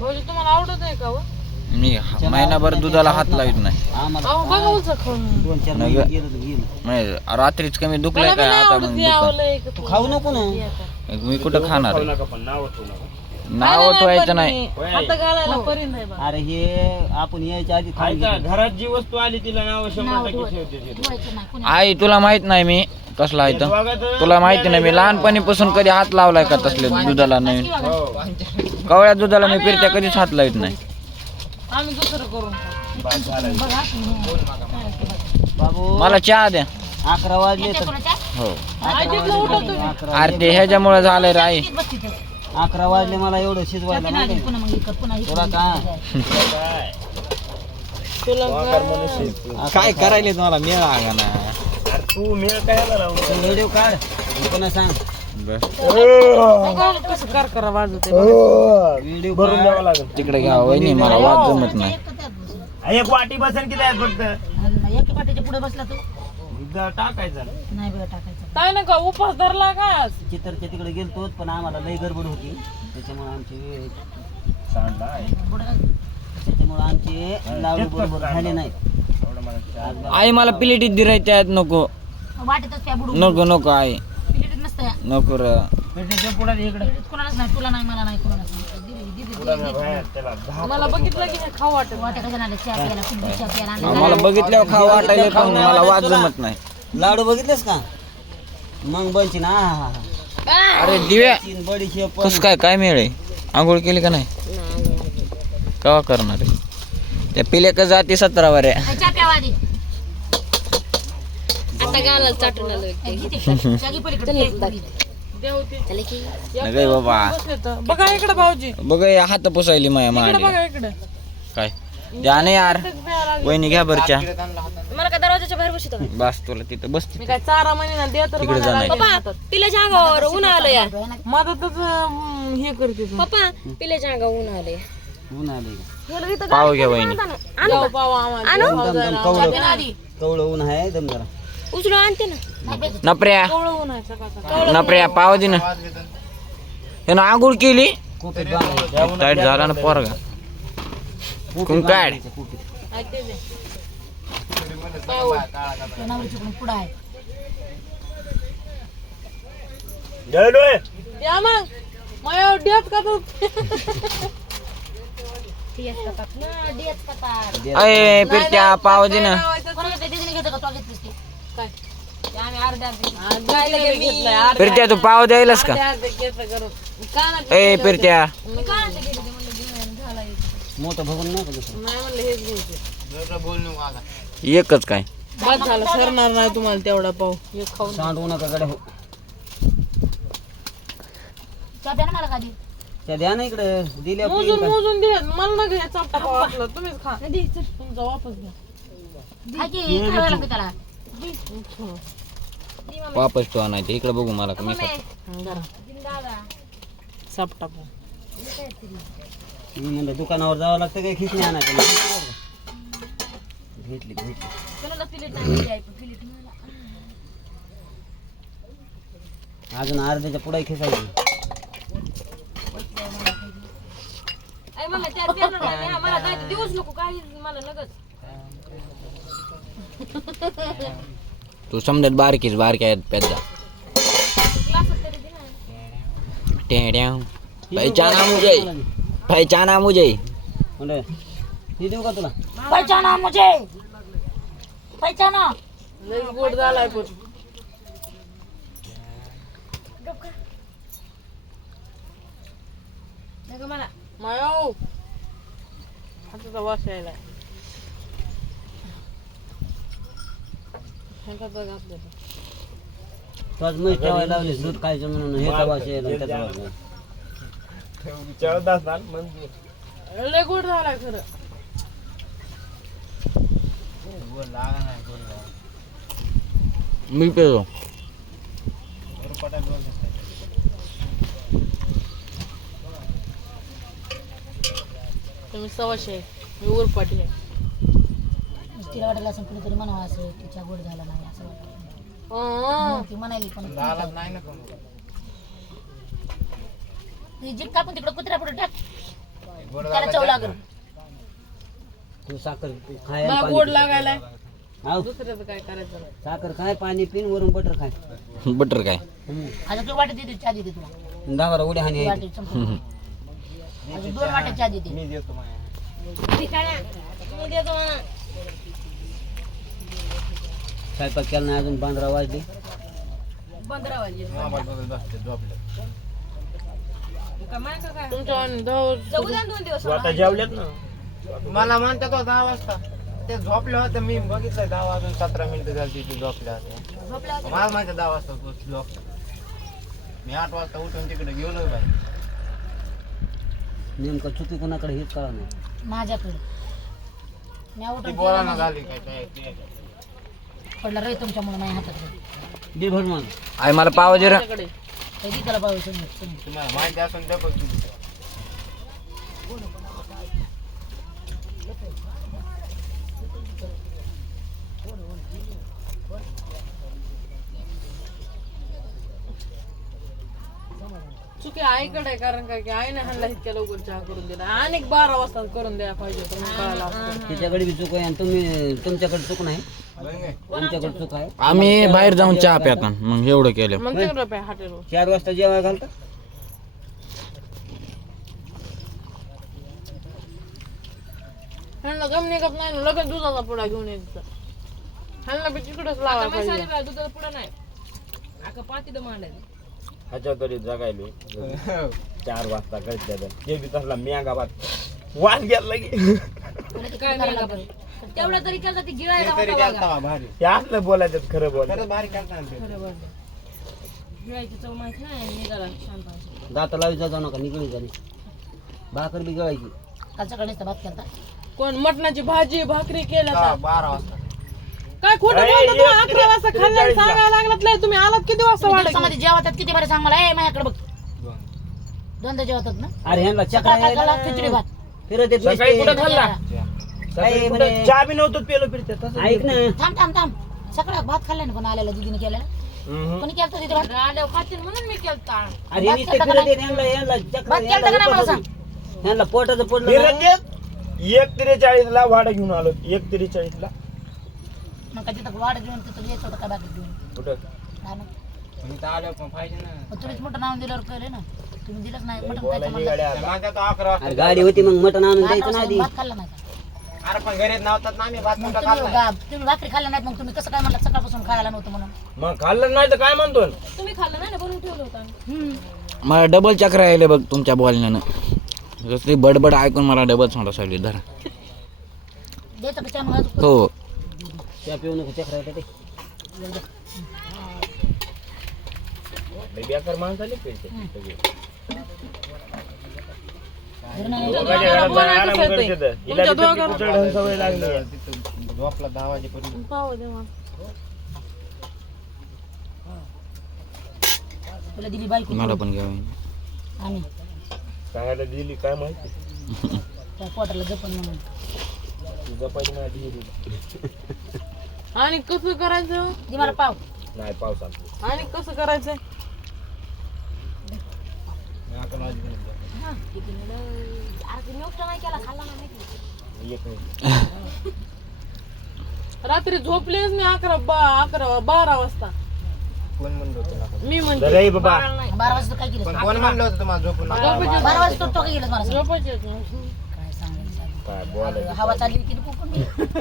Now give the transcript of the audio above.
भाऊजी तुम्हाला आवडत नाही का हो? मी महिनाभर दुधाला हात लावित नाही. अहो बघा उलचं खाऊन. 2-4 महिने गेलं तर गेलं. नाही, रात्रीच कमी दुखलंय मला बी काय नाही आता आवडत मग हे आवलंय का तू खाऊ नको ना. मी कुठं खाणार आहे? नाव ठेवू नका. नाव ठेवायचं नाही. हात घालायला परिंद आहे बा. अरे हे आपण यायच्या आधी खाऊन ऐका, घेतलं. घरात जी वस्तू आली तिला नाव 100% ठेवते. आई तुला माहित नाही मी कसला आहे तर तुला माहिती नाही मी लहानपणीपासून कधी हात लावलाय का तसले दुधाला नवीन कवळ्या दुधाला मी फिरत्या कधीच हात लावित नाही. आम्ही दुसरं करून खाऊ. बाबू मला चहा द्या. 11 वाजले तर हो. 11 वाजले. अरे ते ह्याच्यामुळे झालंय रे आई. 11 वाजले मला एवढं शिजवायला माहिती आहे? तुला काय तुला काय करायले तुम्हाला मेळा ना. अरे तू मेळ काय लावू? व्हिडिओ काढ पुन्हा सांग. कसं कर करा वाजवते व्हिडिओ भरून द्यावं लागेल. तिकडे घ्या वहिनी मला वाद जमत नाही. एक वाटी बसेल किती आहे फक्त एक पाट्याच्या पुढे बसला तू टाकायचं. नाही बघा टाकायचं. काय ना का उपास धरला का आज? चित्रच्या तिकडे गेलतो पण आम्हाला लई गडबड होती त्याच्यामुळे आमचे सांडला आहे. त्याच्यामुळे आमचे लाडू बरोबर झाले नाही. एवढं मला चहा. आई मला प्लेटीत दिराय त्यात नको वाटेतच त्या बुडून नको नको आई पिलेटीत नसतं नको र. पेटीच्या पुढे इकडे कोणालाच नाही तुला नाही मला नाही कोणालाच नाही बाहेर त्याला 10 मला बघितलं की हे खाऊ वाटत. वाटे कसं नाही चहा प्यायला कुंडी चहा प्यायला आणलं. आम्हाला बघितल्यावर खाऊ वाटायला पण मला वाद जमत नाही. लाडू बघितलेस का मग बनची ना अरे दिव्या तीन बडीशेप कस काय काय मिळ आहे? आंघोळ केली का नाही? केव्हा करणार आहे? त्या पिल्या का जाती 17 वर आहे. चहा प्यावा आधी. आता गालाला चाटून आलो चहा घे पलीकडे. देवते नाही बाबा बघा इकडे भाऊजी. बघ हे हात पुसायली माया इकडे मागे बघा इकडे. काय द्या नाही यार वहिनी घ्या बरच्या मला का दरवाजाच्या बाहेर बसतो बस तुला तिथं बस मी काय चारा महिन्याला दे तर तिकडे जाणार. पप्पा पिल्याच्या अंगावर ऊन आलं या मदतच हे करते तू. पप्पा पिल्याच्या अंगावर ऊन आले ऊन आले पाव घ्या वहिनी. जाऊ पावा आम्हाला. भाऊ जायला. कवळं ऊन आहे दम जरा उचलून आणते ना नपऱ्या कोवळं ऊन आहे सकाळचं. नपऱ्या पाव दे ना. त्यानं आंघोळ केली कोपीत बांधायचं. टाईट झाला ना पोरगा. कुंकाड आहे ते दे. पाव. नवरीची पण पुढं आहे. गेलोय. या मग माया डेत का तू? डिएस कतात. अय फिरत्या पाव दे ना. कोणाला ते दिदीने घेतं का तू घेतलीस ती? काय? ते आम्ही अर्ध्या जायला घेतलंय. अर्ध्या- फिरत्या तू पाव द्यायलास का? अर्ध्या घेतलं करून. का ना ए फिरत्या मी काय आणलं गेली ते म्हणलं झाला इथे. मोठं बघून नाही का दुसरं? नाही म्हणलं हेच घ्यायचे. एकच काय बस झालं सरणार नाही तुम्हाला तेवढा पाव. हे खाऊन सांडू नका गड्या हो. चहा प्या ना मला खाली. त्या द्या ना इकडे दिल्या मोजून मोजून दे. मला ना घ्या चपटा पाव असला तुम्हीच खा. तुमचा वापस घ्या. आहे की खायला लागतं त्याला. वापस तो आणायचं इकडे बघू मला कमी खातो. चपटा पाव. मी म्हणलं दुकानावर जावं लागतं काय खिचणी आणायचं घेतली कोणाला प्लेट नाही दिली आहे, पण प्लेट मिळाला. अजून अर्ध्याच्या पुढे खेचायची. आई मम्मी त्यात पेरणार नाही. मला काय ते देऊच नको काही मला लगच तू समजत बारकीच बारक्या आहेत पेद्दा टेड्याव पहचाना मुझे म्हणजे ही देऊ का तुला पहचाना मुझे. पहचाना. लई गोड झालाय पण. मला मायो हाताचा वास यायलाय. ह्याच्यात घातलं तर. तोच म्हैस ठेवायला लावलीस दूध खायचं म्हणून हे वास यायला आणि त्याचा वास नाही. विचारत असणार म्हणजे लय गोड झालाय खरं. मी पेलो तुम्ही सवाशे आहे. मी उरपाटी आहे. तिला वाटायला असं कुणीतरी म्हणावं असं तिच्या गोड झाला नाही असं वाटलं. ती म्हणाली पण ती जीप कापून तिकडं कुत्र्या पुढे टाक. त्याला चव लागल. तू साखर खाय मला गोड लागायलाय हाव दुसऱ्याचं काय करायचं नाही. साखर खाय पाणी पिन वरून बटर खाय बटर काय आता तू वाटत देते चहा देते तुला. 10 बारा उड्या हानी वाटी संपलं. अजून 2 वाट्या चहा देते. मी देतो माझ्या स्वयंपाक केला नाही अजून 15 वाजले. 15 वाजले मोबाईल बघत बसते झोपले काय माहिती काय तुमच्या आणि भाऊ जाऊ द्या 2 दिवस आता जेवलेत ना मला म्हणतात 10 वाजता ते झोपले होते मी बघितलं 10 वाजून 17 मिनिटं झाली ते झोपले होते झोपल्या होत्या. मला माहिती 10 वाजता तू झोपला मी 8 वाजता उठून तिकडे गेलो बाई नेमकं चुकी कोणाकडे हेच कळा नाही. माझ्याकडे मी ती उठून बोला केलं ना म्हणजे झाली काय काय ते. पडलं रे तुमच्यामुळे माझ्या हातात. दे भर मग आई मला पाव जरा तुमच्याकडे कधी त्याला पाहू समजून. तुम्हाला माहिती असून त्या बघ चुकी आईकडे आहे, कारण काय की आईने ह्यांना इतक्या लवकर चहा करून दिला आणि 12 वाजता करून द्यायला पाहिजे तर मग कळायला असतं. तिच्याकडे बी चूक आहे आणि तुमच्याकडे चूक नाही. तुमच्याकडे चूक आहे. आम्ही बाहेर जाऊन चहा प्याता मग एवढं केलं मग 3 रुपये हॉटेलवर 4 वाजता जेवाय घालता. ह्यांना गम निघत नाही ना, लगेच दुधाचा पुडा घेऊन यायचा. ह्यांना बी तिकडेच लावायला आता पाहिजे. साली दुधाला पुढं नाही आका पातीला मांडायचं ह्याच्या तरी जगायलो 4 वाजता कळत ते बी तसला म्या भात वास गेला की काय मिळालं पण तेवढा तरी केलं ती गिळायला तरी होता बघा. केलता भारी हे असलं बोलायचं खरं बोल खरंच भारी केलता ना ते. खरं बोलले. गिळायची चव माहित नाही निघाला शांत दात लावी जाऊ नका निघळी झाली. भाकर बी गळायची. काल सकाळी नुसता भात केलता. कोण मटणाची भाजी भाकरी केलं का तर 12 वाजता काय खोटं बोलता तुम्ही? 11 वाजता खाल्लं सांगायला लागलात लय. तुम्ही आलात किती वाजता वाढत दिवसामध्ये जेवतात किती बरे सांग मला. ए माझ्याकडे बघ. 2दा जेवतात ना. अरे ह्यांना सकाळ चक्रा काय खाल्ला? यायला खिचडी भात. फिरत येत सकाळी कुठं नसते. खाल्ला काही म्हणे चहा बी नव्हतं पेलो फिरते तसं ऐक ना थांब थांब थांब. सकाळ भात खाल्ला ना पण आलेला दीदीने केलेला. कोणी केलता तिथे भात? आल्यावर खातील म्हणून मी केलता अरे नुसते फिरत येत ह्यांना चक्रा भात केलता का नाही मला सांग. ह्यांना पोटाचं पडलं फिरत ना. येत 1:43 ला भाडं घेऊन आलो 1:43 ला मग काय तिथं वाढ घेऊन तिथं यायचं होतं का बाकी घेऊन. कुठं हा ना. तुम्ही तर आल्यावर पण पाहिजे ना मग तुम्हीच मोठं नाव दिल्यावर कळले ना. तुम्ही दिलंच नाही मटण खायचं बोलायची म्हणलं. गाडी आता माझ्या तो 11 वाजता अरे गाडी होती मग मटण आणून द्यायचं ना आधी. भात खाल्ला नाही का? अरे पण घरीच नव्हतात ना आम्ही भात मग मोठा तुम्ही खाल्ला तुम्ही भाकरी खाल्ल्या नाहीत मग तुम्ही कसं काय म्हणलं सकाळपासून खायला नव्हतं म्हणून. मग खाल्लं नाही तर काय म्हणतो तुम्ही खाल्लं नाही ना बनवून ठेवलं होतं आम्ही. मला डबल चक्र यायले बघ तुमच्या बोलण्यानं. कसली बडबड ऐकून मला डबल सांगा सांगली धरा. द्यायचं का चहा मग अजून? हो त्या पिऊ नको चक्रा येते ते. बेकार माणसाले फिरते घरी नाही दोघांच्या घरात बोलायला आराम कसं करत येतंय? होतं. हिला बी तुमच्या तशी दोघांना- कुचळ सवय लागली आहे. तिथं झोपला 10 वाजेपर्यंत पाहू दे मला. तुला दिली बायको मला पण घ्यावं. आम्ही सांगायला दिली काय माहिती त्या पोटाला जपण म्हणून. तुझं पहिली माहिती दिली आणि कसं करायचं दी मला पाव. नाही पावसात आणि कसं करायचं अरे मी उपटा नाही केला खाल्ला नाही माहिती. एक मिनिट रात्री झोपलेच मी 12 वाजता. कोण म्हणलं होतं ना? मी म्हणते जरा ये बाबा 12 वाजता काय केलं? पण कोण म्हणलं होतं तुम्हाला झोपून नका? 12 वाजता तो काय केलं मला सांग. झोपायचे काय सांगायचं? काय बोलायचं हवा चालली की नको पण.